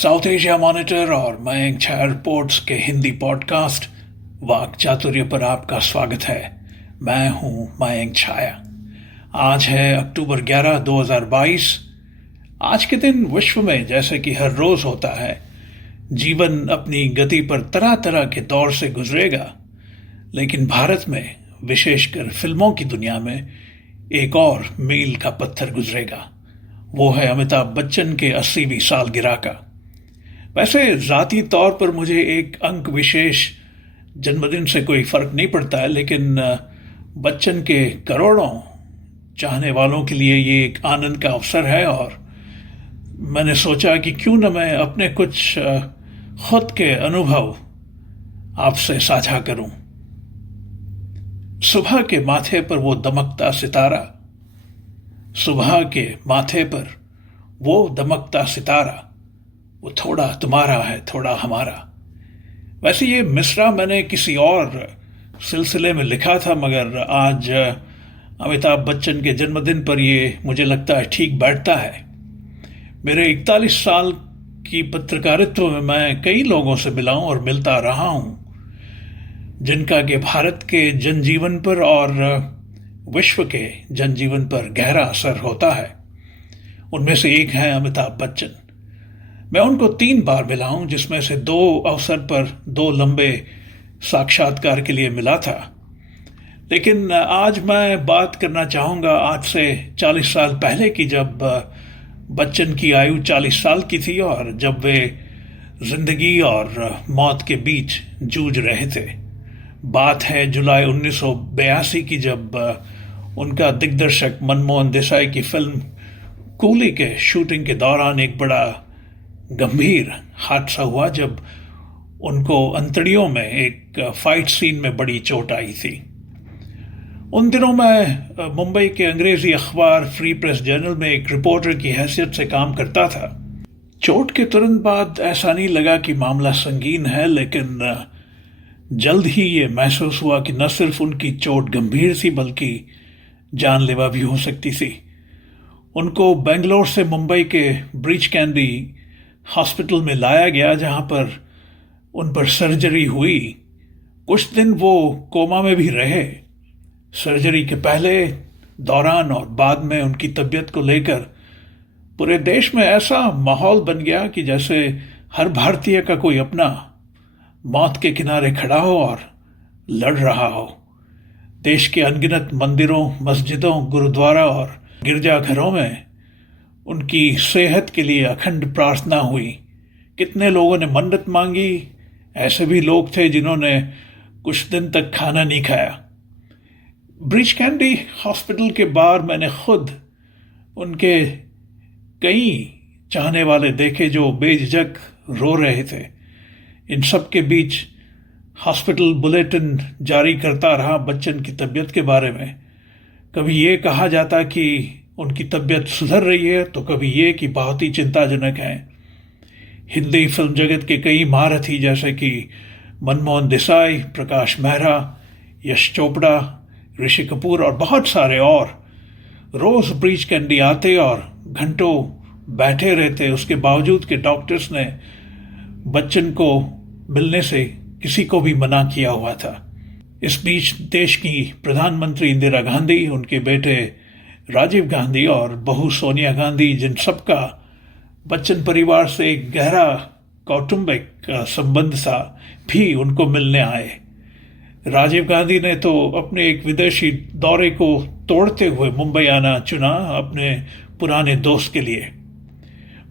South Asia monitor और मयंक छाया reports के Hindi podcast वाक चातुर्य पर आपका स्वागत है। मैं हूं मयंक छाया। आज है अक्टूबर 11, 2022। आज के दिन विश्व में जैसे कि हर रोज होता है, जीवन अपनी गति पर तरह तरह के दौर से गुजरेगा, लेकिन भारत में विशेषकर फिल्मों की दुनिया में एक और मील का पत्थर गुजरेगा। वो है अमिताभ बच्चन के 80वीं सालगिरह का। वैसे जाती तौर पर मुझे एक अंक विशेष जन्मदिन से कोई फर्क नहीं पड़ता है, लेकिन बच्चन के करोड़ों चाहने वालों के लिए ये एक आनंद का अवसर है और मैंने सोचा कि क्यों न मैं अपने कुछ खुद के अनुभव आपसे साझा करूं। सुबह के माथे पर वो दमकता सितारा, सुबह के माथे पर वो दमकता सितारा, वो थोड़ा तुम्हारा है थोड़ा हमारा। वैसे ये मिसरा मैंने किसी और सिलसिले में लिखा था, मगर आज अमिताभ बच्चन के जन्मदिन पर ये मुझे लगता है ठीक बैठता है। मेरे 41 साल की पत्रकारित्व में मैं कई लोगों से मिला हूं और मिलता रहा हूं, जिनका के भारत के जनजीवन पर और विश्व के जनजीवन पर गहरा असर होता है। उनमें से एक है अमिताभ बच्चन। मैं उनको 3 बार मिला हूं, जिसमें से 2 अवसर पर 2 लंबे साक्षात्कार के लिए मिला था। लेकिन आज मैं बात करना चाहूंगा आज से 40 साल पहले की, जब बच्चन की आयु 40 साल की थी और जब वे जिंदगी और मौत के बीच जूझ रहे थे। बात है जुलाई 1982 की, जब उनका दिग्दर्शक मनमोहन देसाई की फिल्म कूली के शूटिंग के दौरान एक बड़ा गंभीर हादसा हुआ, जब उनको अंतड़ियों में एक फाइट सीन में बड़ी चोट आई थी। उन दिनों मैं मुंबई के अंग्रेजी अखबार फ्री प्रेस जर्नल में एक रिपोर्टर की हैसियत से काम करता था। चोट के तुरंत बाद ऐसा नहीं लगा कि मामला संगीन है, लेकिन जल्द ही ये महसूस हुआ कि न सिर्फ उनकी चोट गंभीर थी बल्कि जानलेवा भी हो सकती थी। उनको बेंगलोर से मुंबई के ब्रीच कैंडी हॉस्पिटल में लाया गया, जहां पर उन पर सर्जरी हुई। कुछ दिन वो कोमा में भी रहे। सर्जरी के पहले, दौरान और बाद में उनकी तबीयत को लेकर पूरे देश में ऐसा माहौल बन गया कि जैसे हर भारतीय का कोई अपना मौत के किनारे खड़ा हो और लड़ रहा हो। देश के अनगिनत मंदिरों, मस्जिदों, गुरुद्वारा और गिरजाघरों में उनकी सेहत के लिए अखंड प्रार्थना हुई। कितने लोगों ने मन्नत मांगी। ऐसे भी लोग थे जिन्होंने कुछ दिन तक खाना नहीं खाया। ब्रीच कैंडी हॉस्पिटल के बाहर मैंने खुद उनके कई चाहने वाले देखे जो बेझिझक रो रहे थे। इन सब के बीच हॉस्पिटल बुलेटिन जारी करता रहा बच्चन की तबीयत के बारे में। कभी ये कहा जाता कि उनकी तबीयत सुधर रही है, तो कभी ये कि बहुत ही चिंताजनक है। हिंदी फिल्म जगत के कई महारथी जैसे कि मनमोहन देसाई, प्रकाश मेहरा, यश चोपड़ा, ऋषि कपूर और बहुत सारे और रोज ब्रीच कैंडी आते और घंटों बैठे रहते। उसके बावजूद कि डॉक्टर्स ने बच्चन को मिलने से किसी को भी मना किया हुआ था। इस बीच देश की प्रधानमंत्री इंदिरा गांधी, उनके बेटे राजीव गांधी और बहू सोनिया गांधी, जिन सबका बच्चन परिवार से एक गहरा कौटुंबिक संबंध था, भी उनको मिलने आए। राजीव गांधी ने तो अपने एक विदेशी दौरे को तोड़ते हुए मुंबई आना चुना अपने पुराने दोस्त के लिए।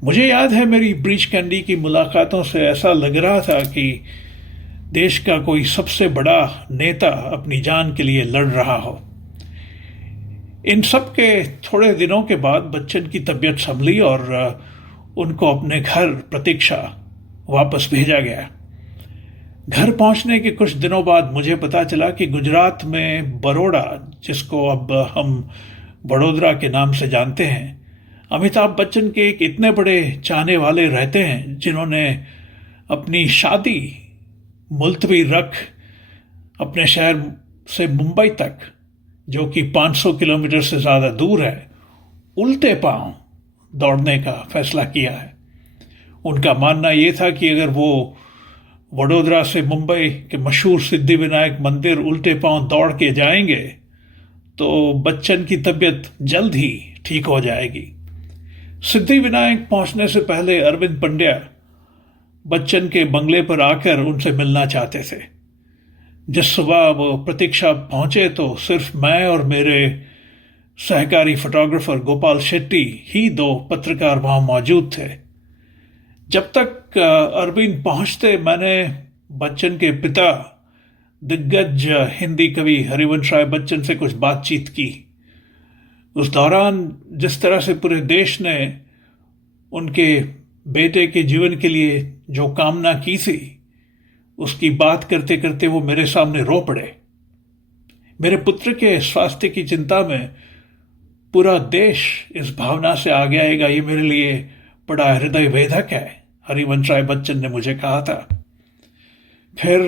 मुझे याद है मेरी ब्रीच कैंडी की मुलाकातों से ऐसा लग रहा था कि देश का कोई सबसे बड़ा नेता अपनी जान के लिए लड़ रहा हो। इन सब के थोड़े दिनों के बाद बच्चन की तबीयत संभली और उनको अपने घर प्रतीक्षा वापस भेजा गया। घर पहुंचने के कुछ दिनों बाद मुझे पता चला कि गुजरात में बड़ौदा, जिसको अब हम बड़ोदरा के नाम से जानते हैं, अमिताभ बच्चन के एक इतने बड़े चाहने वाले रहते हैं, जिन्होंने अपनी शादी मुलतवी रख अपने शहर से मुंबई तक, जो कि 500 किलोमीटर से ज़्यादा दूर है, उल्टे पांव दौड़ने का फैसला किया है। उनका मानना ये था कि अगर वो वडोदरा से मुंबई के मशहूर सिद्धिविनायक मंदिर उल्टे पांव दौड़ के जाएंगे तो बच्चन की तबीयत जल्द ही ठीक हो जाएगी। सिद्धिविनायक पहुंचने से पहले अरविंद पंड्या बच्चन के बंगले पर आकर उनसे मिलना चाहते थे। जिस सुबह वो प्रतीक्षा पहुंचे तो सिर्फ मैं और मेरे सहकारी फोटोग्राफर गोपाल शेट्टी ही दो पत्रकार वहां मौजूद थे। जब तक अरविंद पहुंचते मैंने बच्चन के पिता दिग्गज हिंदी कवि हरिवंश राय बच्चन से कुछ बातचीत की। उस दौरान जिस तरह से पूरे देश ने उनके बेटे के जीवन के लिए जो कामना की थी, उसकी बात करते करते वो मेरे सामने रो पड़े। मेरे पुत्र के स्वास्थ्य की चिंता में पूरा देश इस भावना से आगे आएगा, ये मेरे लिए बड़ा हृदय वेदक है, हरिवंश राय बच्चन ने मुझे कहा था। फिर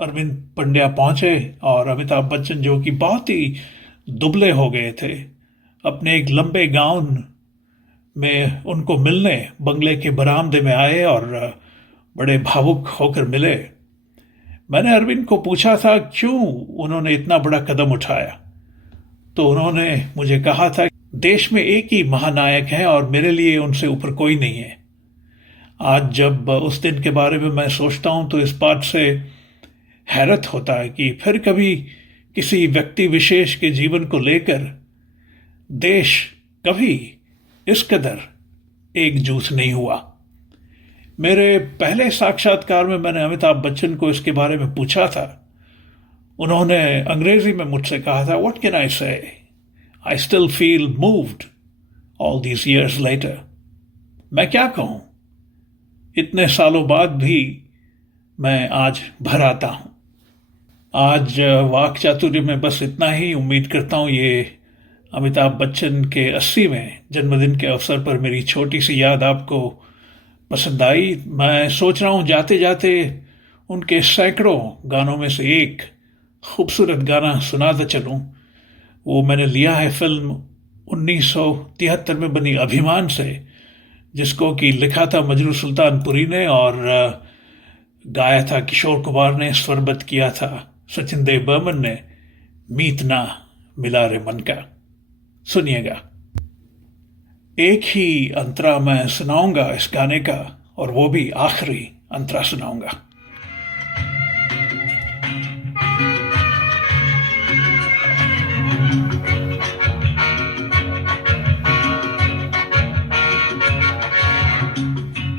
अरविंद पंड्या पहुंचे और अमिताभ बच्चन, जो कि बहुत ही दुबले हो गए थे, अपने एक लंबे गाउन में उनको मिलने बंगले के बरामदे में आए और बड़े भावुक होकर मिले। मैंने अरविंद को पूछा था क्यों उन्होंने इतना बड़ा कदम उठाया, तो उन्होंने मुझे कहा था देश में एक ही महानायक हैं और मेरे लिए उनसे ऊपर कोई नहीं है। आज जब उस दिन के बारे में मैं सोचता हूं तो इस बात से हैरत होता है कि फिर कभी किसी व्यक्ति विशेष के जीवन को लेकर देश कभी इस कदर एकजुट नहीं हुआ। मेरे पहले साक्षात्कार में मैंने अमिताभ बच्चन को इसके बारे में पूछा था। उन्होंने अंग्रेजी में मुझसे कहा था, "What can I say? I still feel moved all these years later." मैं क्या कहूं, इतने सालों बाद भी मैं आज भर आता हूं। आज वाक चातुर्य में बस इतना ही। उम्मीद करता हूं ये अमिताभ बच्चन के 80वें जन्मदिन के अवसर पर मेरी छोटी सी याद आपको पसंद आई। मैं सोच रहा हूं जाते जाते उनके सैकड़ों गानों में से एक खूबसूरत गाना सुनाता चलूं। वो मैंने लिया है फिल्म 1973 में बनी अभिमान से, जिसको कि लिखा था मजरू सुल्तानपुरी ने और गाया था किशोर कुमार ने, स्वरबद्ध किया था सचिन देव बर्मन ने। मीत ना मिला रे मन का। सुनिएगा। एक ही अंतरा मैं सुनाऊंगा इस गाने का, और वो भी आखिरी अंतरा सुनाऊंगा।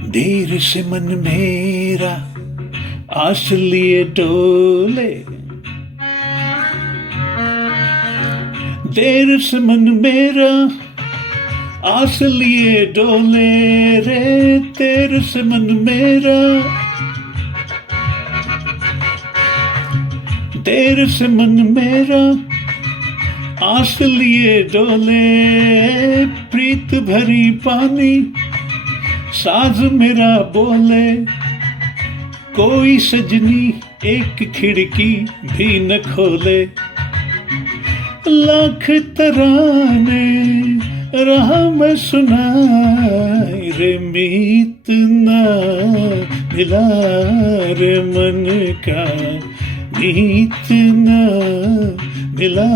देर से मन मेरा आस लिए डोले, देर से मन मेरा आस लिए डोले रे, देर से मन मेरा, देर से मन मेरा आस लिए डोले, प्रीत भरी पानी साज मेरा बोले, कोई सजनी एक खिड़की भी न खोले, लाख तराने रहा मैं सुनाए रे, मीत ना मिला रे मन का, मीत ना मिला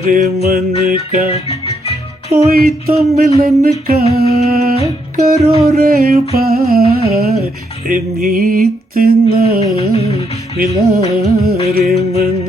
रे मन का, कोई तो मिलन का करो रे उपाय रे, मीत ना मिला रे मन